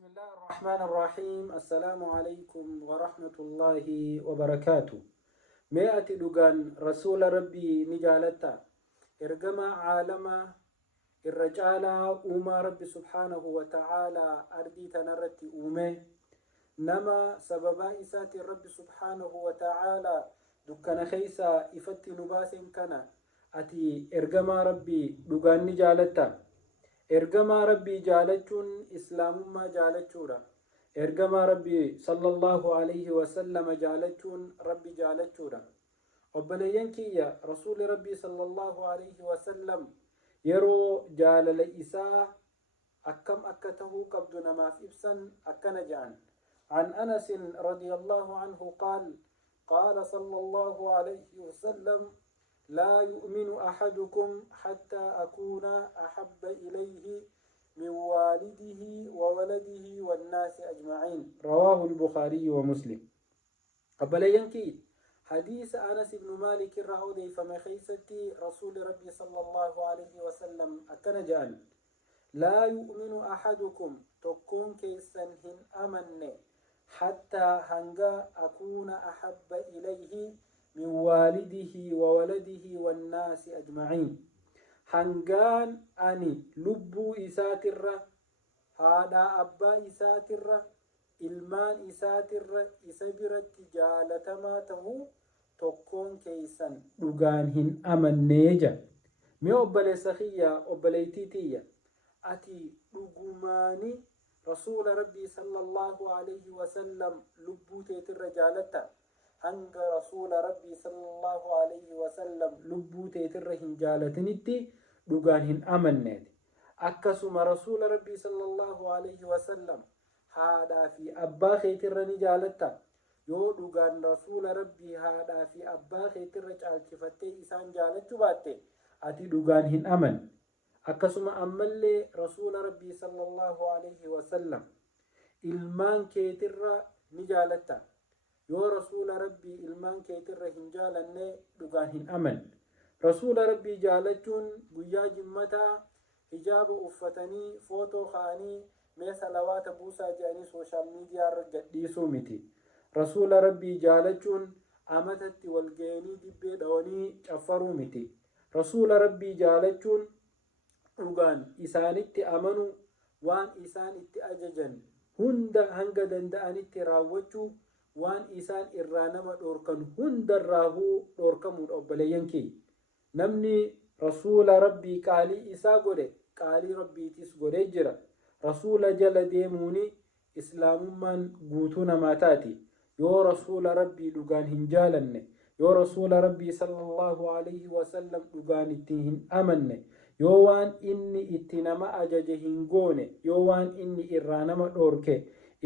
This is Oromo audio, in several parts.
بسم الله الرحمن الرحيم. السلام عليكم ورحمة الله وبركاته. مئة لغان رسول ربي نجالتا إرجما عالما الرجال أوما ربي سبحانه وتعالى أردي تنرتي أومي نما سببا إسات ربي سبحانه وتعالى دكنا خيسا إفتي نباس كنا أتي إرجما ربي لغان نجالتا ergamaa rabbii jaalachuun islaamummaa jaalachuudha. ergamaa rabbii sallallahu alayhi wasallam jaalachuun rabbi jaalachuudha. obboleeyyan kiyya rasuuli rabbii sallallahu alayhi wasallam yeroo jaalala isaa akkam akka tahuu qabdu namaaf ibsan akkana jedhan. عن أنس رضي الله عنه قال صلى الله عليه وسلم لا يؤمن أحدكم حتى أكون أحب إليه من والده وولده والناس أجمعين. رواه البخاري ومسلم. قبل ينكي حديث أنس بن مالك الرهودي فما خيستي رسول ربي صلى الله عليه وسلم أكنجان لا يؤمن أحدكم تكون كيسنهن أمن حتى هنجا أكون أحب إليه من والده وولده والناس أجمعين. هنغان أني لبو إساتر هذا أبا إساتر إلمان إساتر إسبرت جالتماته تكون كيسا لغانهن أمن نيجا مي أبلي سخية أبليتيتية أتي لغماني رسول ربي صلى الله عليه وسلم لبو تيتر جالتا hanga rasuula rabbii sallallahu alayhi wasallam lubbuu teetirra hin jaalatinitti dhugaan hin amanneeti. akkasuma rasuula rabbii sallallahu alayhi wasallam haadhaa fi abbaa keetirra ni jaalatta. yoo dhugaan rasuula rabbii haadhaa fi abbaa keetirra caalchifattee isaan jaalachuu baatte ati dhugaan hin aman. akkasuma ammallee rasuula rabbii sallallahu alayhi wasallam ilmaan keetirra ni jaalatta. yoo rasuula rabbii ilmaan keetirra hin jaalanne dhugaan hin aman. rasuula rabbii jaalachuun guyyaa jimmataa hijaaba uffatanii footoo ka'anii mee salawaata buusaa jedhanii sooshaal miidiyaa irra gadhiisuu miti. rasuula rabbii jaalachuun amatatti walga'anii dibbee dhawanii caffaruu miti. rasuula rabbii jaalachuun dhugaan isaanitti amanu waan isaan itti ajajan hunda hanga danda'anitti raawwachuu waan isaan irraa nama dhorkan hundarraahuu dhorkamuudha. obboleeyyan kiyya namni rasuula rabbii qaalii isaa godhe qaalii rabbiitis godhee jira. rasuula jala deemuuni islaamummaan guutuu namaa taati. yoo rasuula rabbii dhugaan hin jaalanne yoo rasuula rabbii sallallahu alayhi wasallam dhugaan itti hin amanne yoo waan inni itti nama ajaje hin goone yoo waan inni irraa nama dhorke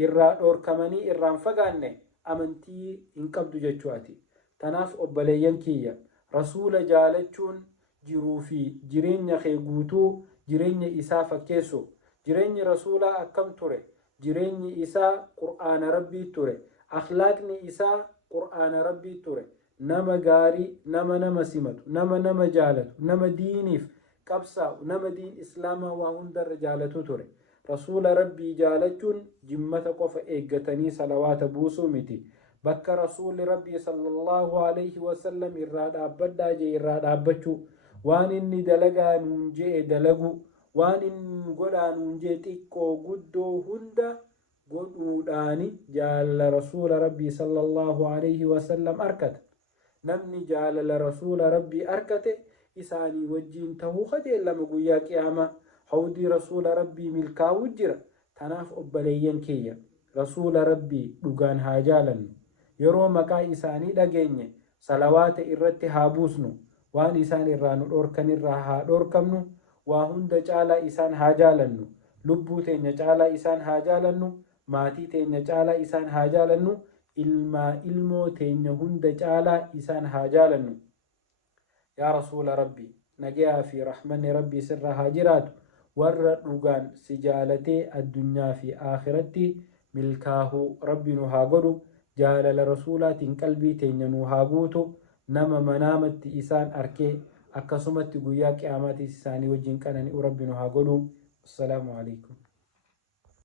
irraa dhorkamanii irraan fagaanne amantii hin qabdu jechuudha. tanaaf obboleeyyan kiyya rasuula jaalachuun jiruu fi jireenya kee guutuu jireenya isaa fakkeessu. jireenyi rasuulaa akkam ture? jireenyi isaa qur'aana rabbii ture. akhlaaqni isaa qur'aana rabbii ture. nama gaarii, nama simatu, nama jaalatu, nama diiniif qabsaa'u, nama diin islaamaa waa hundarra jaalatu ture. rasuula rabbii jaalachuun jimmata qofa eeggatanii salawaata buusuu miti. bakka rasuulli rabbii sallallahu alayhi wasallam irraa dhaabbadhaa jee irraa dhaabbachuu, waan inni dalagaa nuun jee dalagu, waan inni godhaa nuun jee xiqqoo guddoo hunda godhuudhaani jaalala rasuula rabbii sallallahu alayhi wasallam arkata. namni jaalala rasuula rabbii arkate isaanii wajjiin tahuu qajeelama guyyaa qiyaamaa. hawdii rasuula rabbii milkaa'uu jira. tanaaf obboleeyyan kiyya rasuula rabbii dhugaan haa jaalannu. yeroo maqaa isaanii dhageenye salawaata irratti haa buusnu. waan isaan irraa nu dhorkan irraa haa dhorkamnu. waa hunda caalaa isaan haa jaalannu. lubbuu teenya caalaa isaan haa jaalannu. maatii teenya caalaa isaan haa jaalannu. ilmoo teenya hunda caalaa isaan haa jaalannu. yaa rasuula rabbii nagayaa fi rahmanni rabbii sirra haa jiraatu. warra dhugaan si jaalatee addunyaa fi aakiratti milkaahuu rabbi nu haa godhu. jaalala rasuulaatiin qalbii teenya nu haa guutu. nama manaamatti isaan arkee akkasumatti guyyaa qiyaamaatis isaanii wajjin qanani'u rabbi nu haa godhu. assalaamu alaikum.